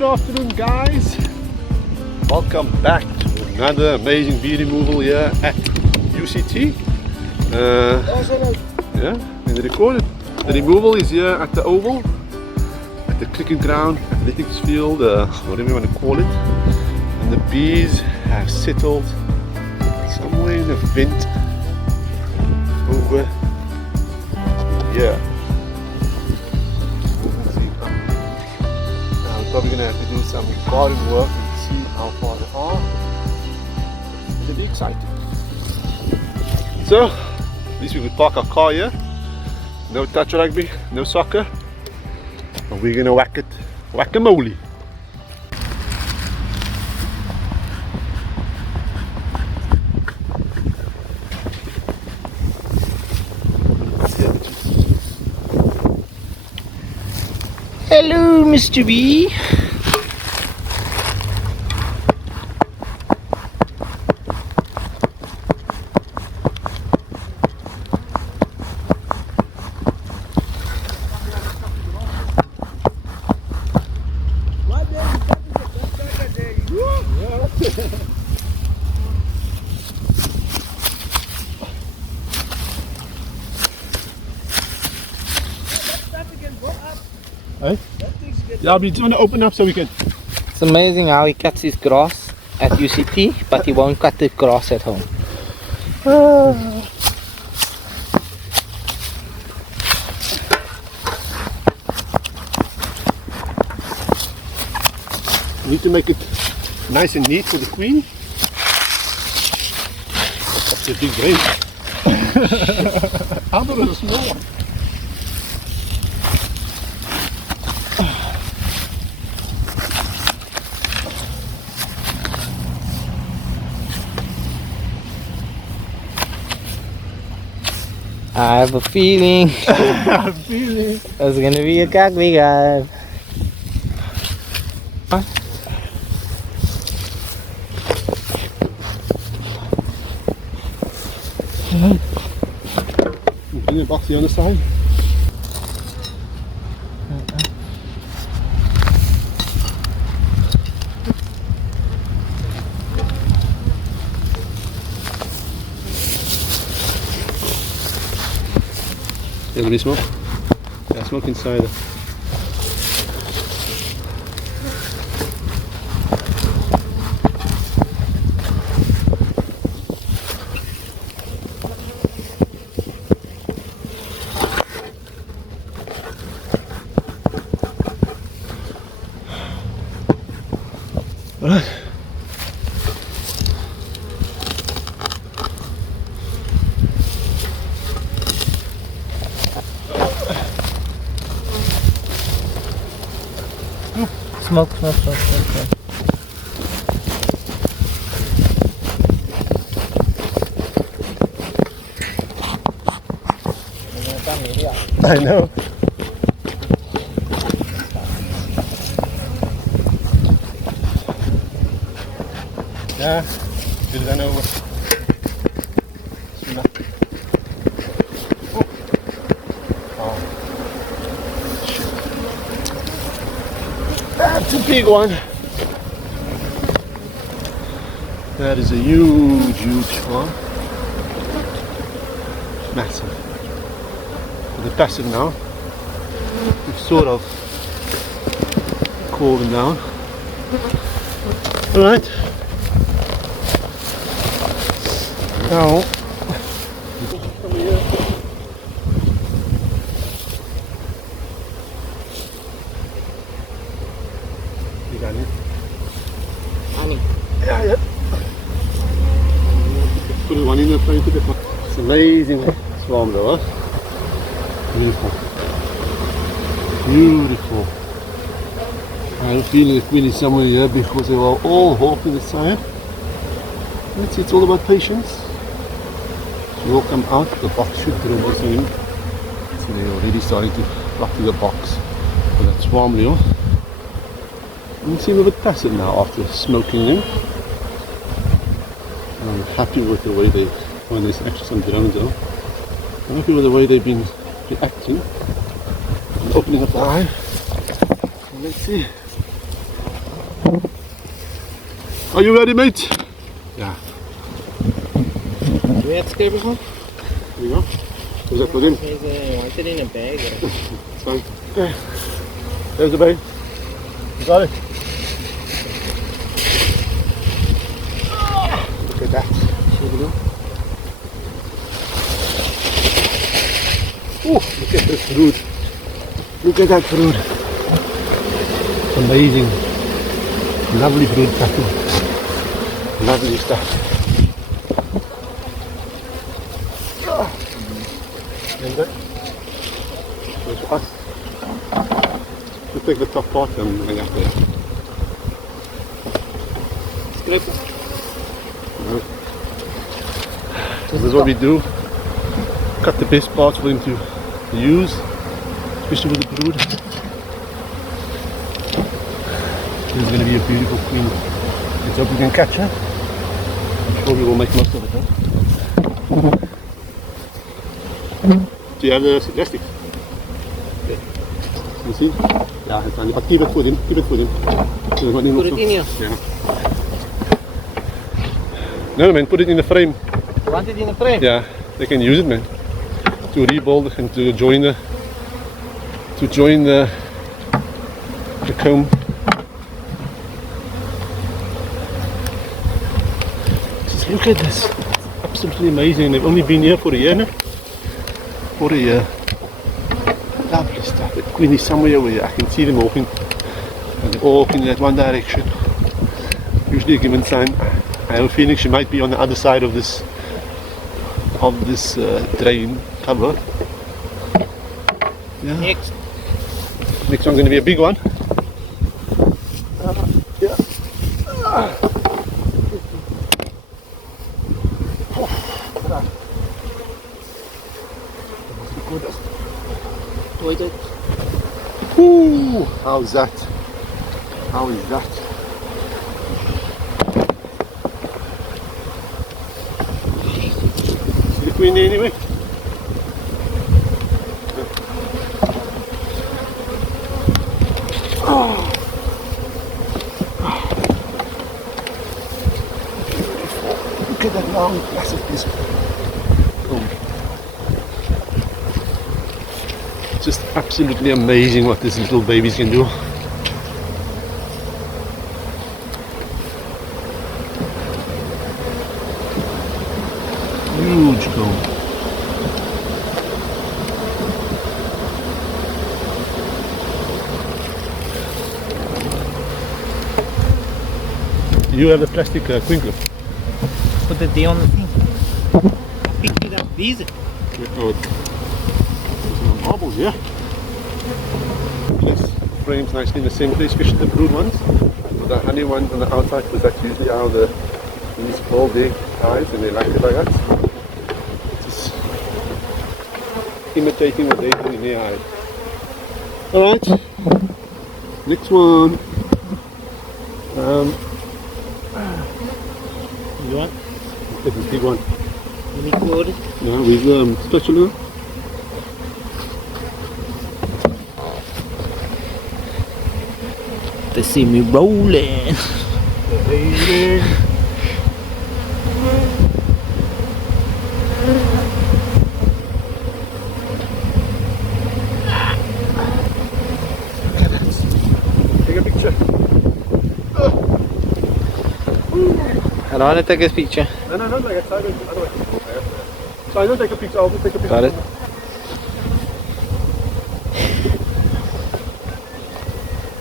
Good afternoon, guys. Welcome back to another amazing bee removal here at UCT. Yeah, and the removal is here at the oval, at the cricket ground, athletics field, whatever you want to call it. And the bees have settled somewhere in the vent over here. Now we're probably going to have to do some garden work and see how far they are. It'll be exciting. So, at least we could park our car here. No touch rugby, no soccer. And we're going to whack it, whack-a-mole. Hello, Mr. B. Hey? Yeah, we just want to open up so we can. It's amazing how he cuts his grass at UCT, but he won't cut the grass at home. We need to make it nice and neat for the queen. That's a big brain. How about a small one? I have a feeling there's gonna be a cock beehive. Huh? Bring the box the other side. Yeah, any smoke? Yeah, smoke inside. Alright. Smoke. I know. Yeah, good run over. Oh. That's a big one. That is a huge one. Massive. But the passive now, we've sort of cooled them down. Alright. Now, come here. You got it? Honey. Yeah. Put one in there, trying to get one. It's amazing swarm though, huh? Beautiful. I have a feeling the queen is somewhere here because they were all hopping the side. Let's see, it's all about patience. She will come out, the box should dribble soon. So they're already starting to flock to the box for that swarm lure. And they seem a bit passive now after smoking them. I'm happy with the way they, when there's actually some drones though. I'm happy with the way they've been reacting and opening up the hive. So let's see Are you ready, mate? Yeah. Do we have to scrape this one? There you go. Where's that put in? I want it in a bag. It's fine. Okay. There's the bag. You got it. Look at that. Here we go. Oh, look at this brood. Look at that brood. Amazing. Lovely brood pattern. Lovely stuff. And that. There's us. We'll take the top part and hang up there. Scrape it. This is what we do. Cut the best parts for him to use, especially with the brood. This is going to be a beautiful queen. Let's hope we can catch her. I'm sure we will make most of it, huh? Do you have the elastics? Okay. You see? Yeah, it's fine. But keep it for him. Keep it for him. Put it in here. Yeah. No, man, put it in the frame. You want it in a frame? Yeah, they can use it, man, to rebuild and to join the comb. Just look at this. Absolutely amazing. They've only been here for a year now. For a year. Lovely stuff. The queen is somewhere over here. I can see them walking. And they're all walking in that one direction. Usually a given time. I have a feeling she might be on the other side of this drain cover. Yeah. Next. Next one's going to be a big one. Yeah. Wait, Ooh, how's that? How is that? See the queen there anyway? Oh. Look at that long, massive piece of comb. Just absolutely amazing what these little babies can do. Huge comb. You have the plastic queen clip. put it there on the thing. Pick it up easy. Oh, there's some marbles here. Yes, frames nicely in the same place, especially the brood ones. The honey ones on the outside, because that's usually how the bees hold their hives, and they like it like that. Just imitating what they do in their hive. Alright, next one. You want? This is a big one. You need to order? Yeah, with spatula. They see me rolling. Take a picture. I don't want to take a picture. No, like I said, otherwise. So I don't take a picture, I'll just take a picture. Got it?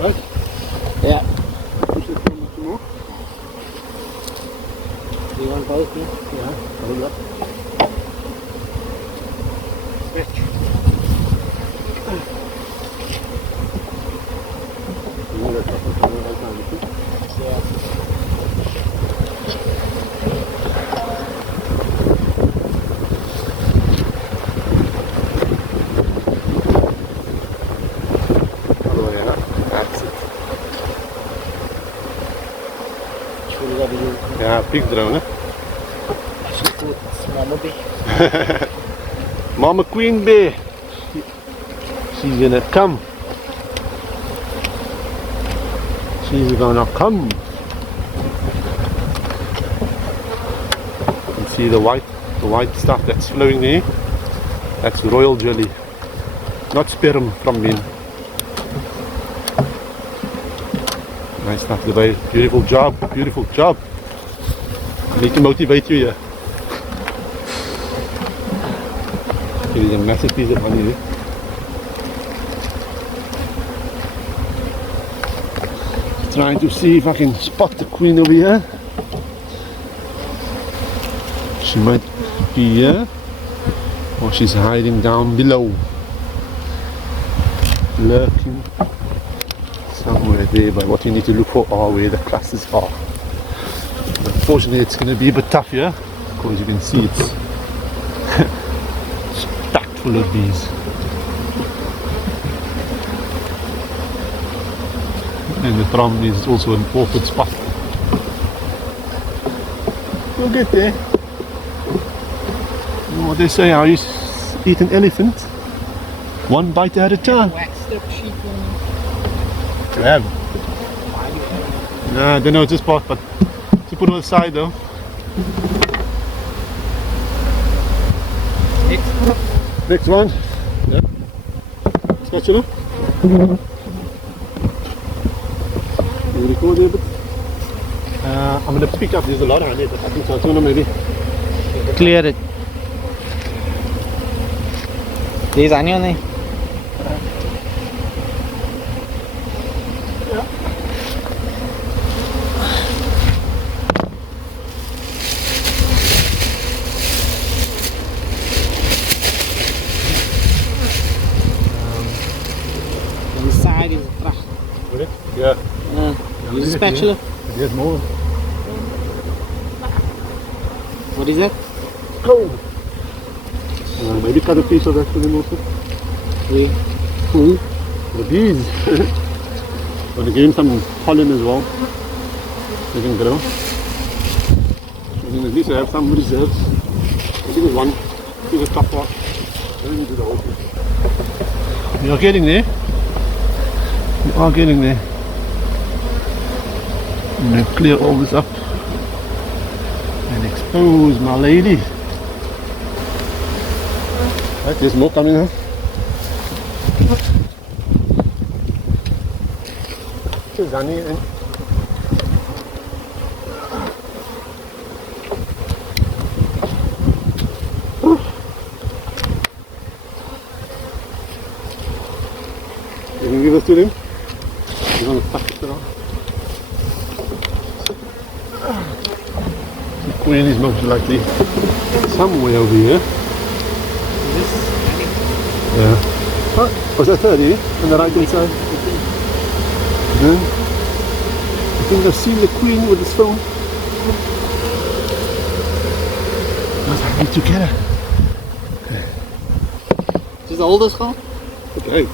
Right? Yeah. Push it from some more. Do you want both? Yeah, hold up. Stretch. Yeah. Ja, big drone. She's good. It's Mama Bee. Mama Queen Bee. She's gonna come. She's gonna come. see the white stuff that's flowing there? That's royal jelly, not sperm from men. Nice stuff, Levi. Beautiful job, beautiful job. I need to motivate you here. There's a massive piece of honey there. Trying to see if I can spot the queen over here. She might be here, or she's hiding down below, lurking somewhere there. But what you need to look for are where the clusters are. Unfortunately, it's going to be a bit tough here, because you can see it's packed full of bees. And the problem is also an awkward spot. We'll get there. You know what they say, how you eat an elephant? One bite at a time. Wax strip sheet. You have? Nah, I don't know this part, but to put on the side though. Next one. Yep. Spatula. You record there a bit? I'm going to pick up, there's a lot of honey, but I think so. I don't know, maybe. Clear it. There's honey on there. On the side is a trash. Really? Yeah. Use a spatula. There's more. What is that? Cold. Maybe cut a piece of that for them also. Where? Cool. The bees. Want to give them some pollen as well. They can grow. And then at least I have some reserves. I think it's one. I think it's a top part. I don't need to do the whole thing. You are getting there. You are getting there. I'm going to clear all this up and expose my lady. Right, there's more coming now. There's honey in. You can give this to them. You're going to tuck it around. The queen is most likely somewhere over here. Yeah. Oh, was that 30 on the right hand side? Yeah. I think I've seen the queen with the stone. I need to get her. Is this the oldest one? Okay.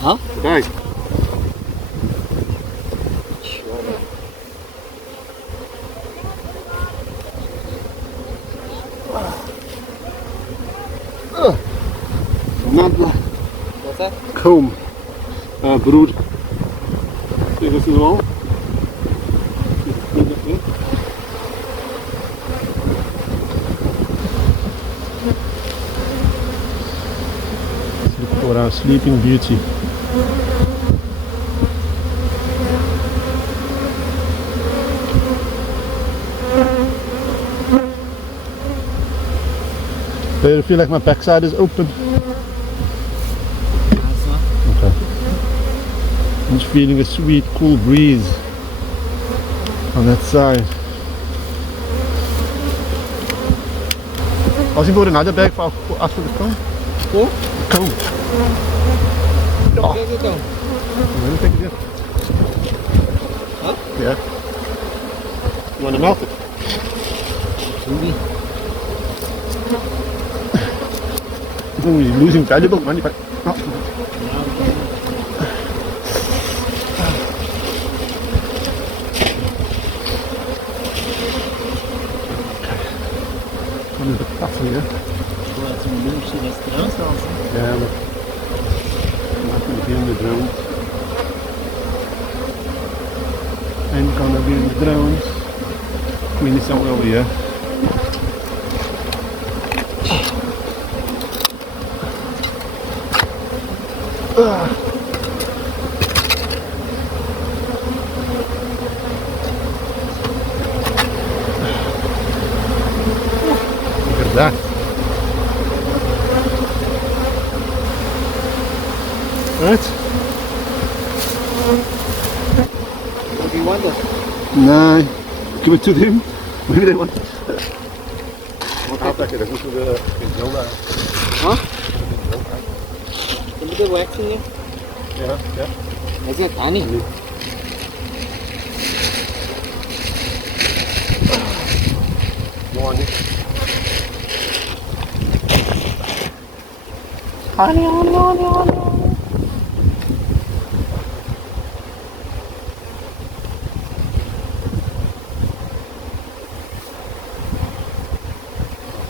Huh? Okay. What's that? Comb. Brood. See this as well? Let's look for our sleeping beauty. Do you feel like my backside is open? Okay. I'm just feeling a sweet, cool breeze on that side. I was going to put another bag for us for the comb. Cool? Comb. Oh. Where's it going? I'm going to take it here. Huh? Yeah. You want to melt it? Maybe. Oh, you're losing valuable money, but oh. One is a bit tough here. Yeah, but nothing here in the drones. Ain't gonna be in the drones. Queen is somewhere over here. Look at that. Right? What do you want this? No, give it to them. Maybe they want it. Altijd, dat moeten we in Zelda. Huh? Some of the wax in here? Ja, ja. Is it honey? Mooi niet. Honey, honey, honey, honey.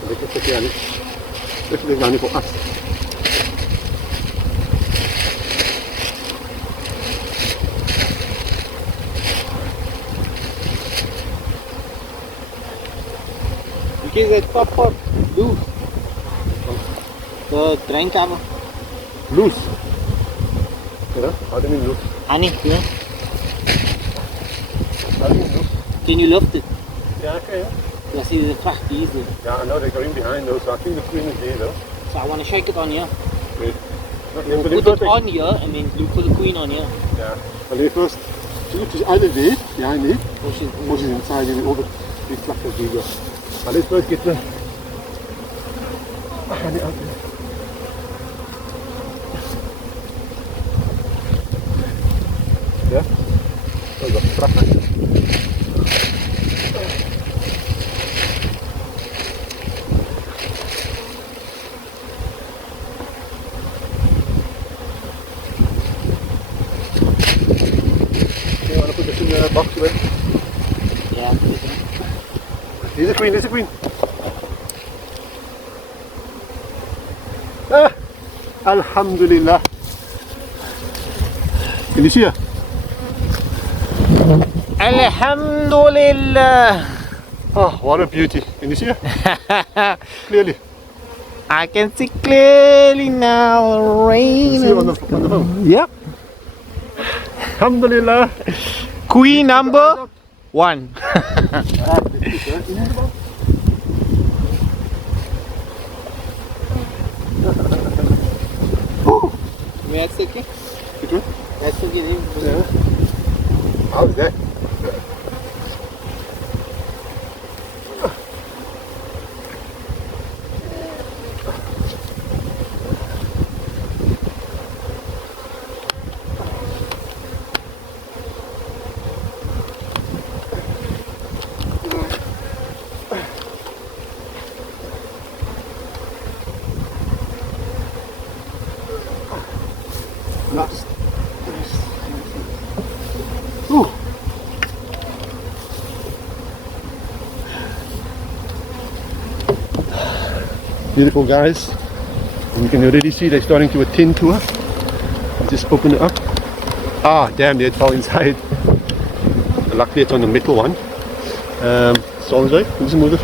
Lekker stukje niet. Dit is nou niet voor as. Because that pop loose. The drain cover. Loose. Ja, how do you mean loose? Honey, yeah. How do you mean loose? Can you lift it? Ja, okay, ja. I see the track easily. Yeah, I know they're going behind those, so I think the queen is there though. So I want to shake it on here. Wait. We'll put it on here and then look for the queen on here. Yeah. But they first, she looks either there, behind there, Or she's or she's inside and all the big flappers bigger. But let's first get the honey out there. Yeah? Oh, the flappers. You want to put this in the box with? Yeah. Here's the queen, here's the queen. Ah, Alhamdulillah. Can you see her? Alhamdulillah. Oh, what a beauty. Can you see her? Clearly. I can see clearly now. Rain. You see her on the phone? Yep. Alhamdulillah. Queen number 1. That's okay. Which one? That's okay. Yeah. How's that? Nice. Ooh. Beautiful guys. And you can already see they're starting to attend to her. I'll just open it up. Ah, damn, it fell inside. Luckily it's on the metal one. Sorry, this is move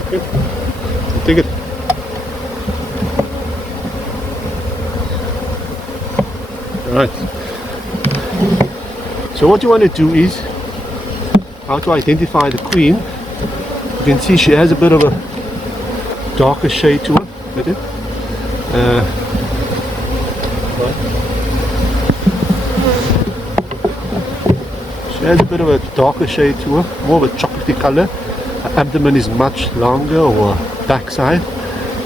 take it. Alright. So what you want to do is how to identify the queen. You can see she has a bit of a darker shade to her. Right there. She has a bit of a darker shade to her, more of a chocolatey color. Her abdomen is much longer, or backside,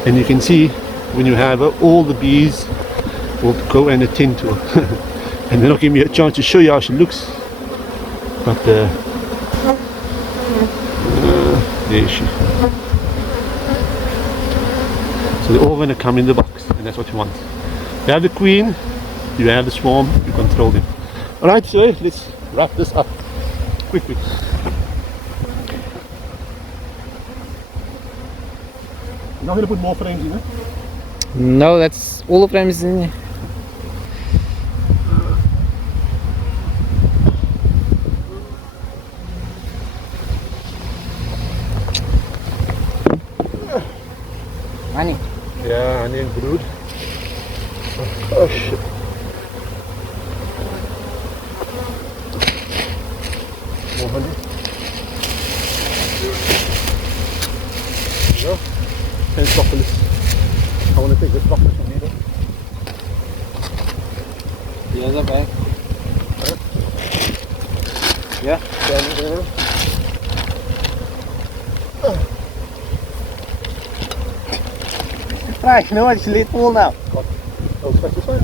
and you can see when you have her, all the bees will go and attend to her. And they're not giving me a chance to show you how she looks, but there she. So they're all going to come in the box, and that's what you want. You have the queen, you have the swarm, you control them. Alright, so let's wrap this up quickly. I'm not going to put more frames in it. No, that's all the frames in there. Honey. Yeah, honey and brood. Oh shit. More honey. There you go. And propolis. I want to take the propolis from here. Here's a bag. Huh? Yeah. There. Right, no, it's late full now. Oh, scratch this one.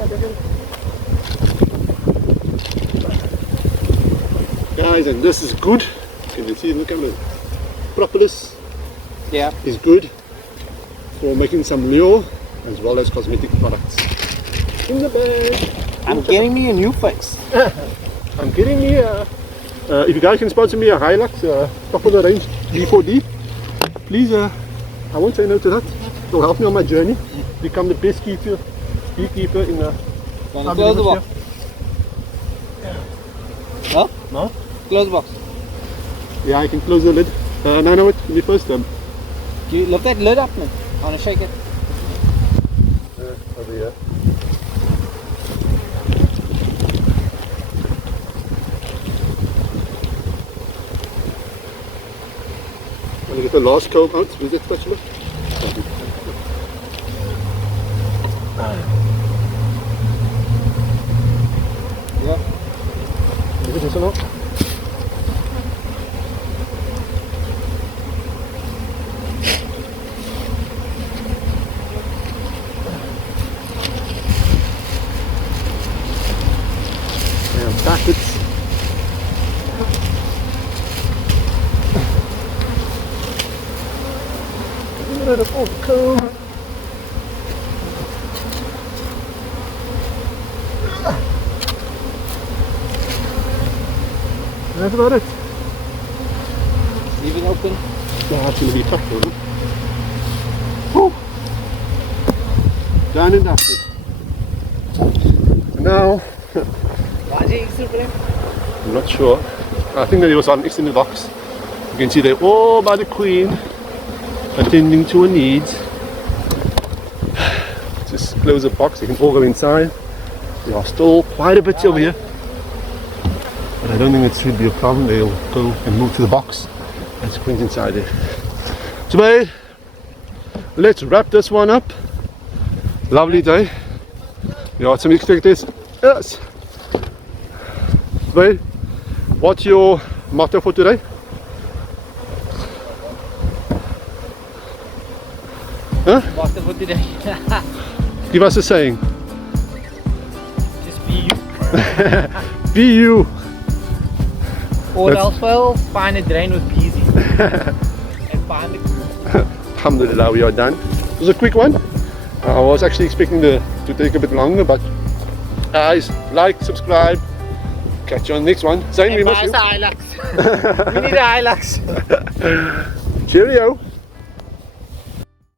Guys, and this is good. Can you see in the camera? Propolis Yeah. is good for making some lure as well as cosmetic products. In the bag. I'm getting me a new face. I'm getting me if you guys can sponsor me a Hilux, top of the range D4D, please, I won't say no to that. It'll help me on my journey, become the best beekeeper in the Wanna close the box? Huh? No? Close the box. Yeah, I can close the lid. No, wait, let me first Do you lift that lid up, man? I wanna shake it. over here. I'm going to get the last comb out with it, spatula. Yeah. Look at this one out. And backwards. Get rid of all the comb. That's about it. Leave it open. Yeah, that's going to be tough for them. Whew. Done and dusted. And now, I'm not sure. I think there was one next in the box. You can see they're all by the queen, attending to her needs. Just close the box, you can all go inside. There are still quite a bit over here. But I don't think it should be a problem. They'll go and move to the box. That's Queen's inside there. So babe, let's wrap this one up. Lovely day. You know, some expectations. Yes. Babe, what's your motto for today? Huh? Motto for today. Give us a saying. Just be you. Be you. Or else we'll find a drain with peas in and find the crew. Alhamdulillah, we are done. It was a quick one. I was actually expecting to take a bit longer, but guys, like, subscribe. Catch you on the next one. Same, we And must buy us a Hilux. We need a Hilux. Cheerio.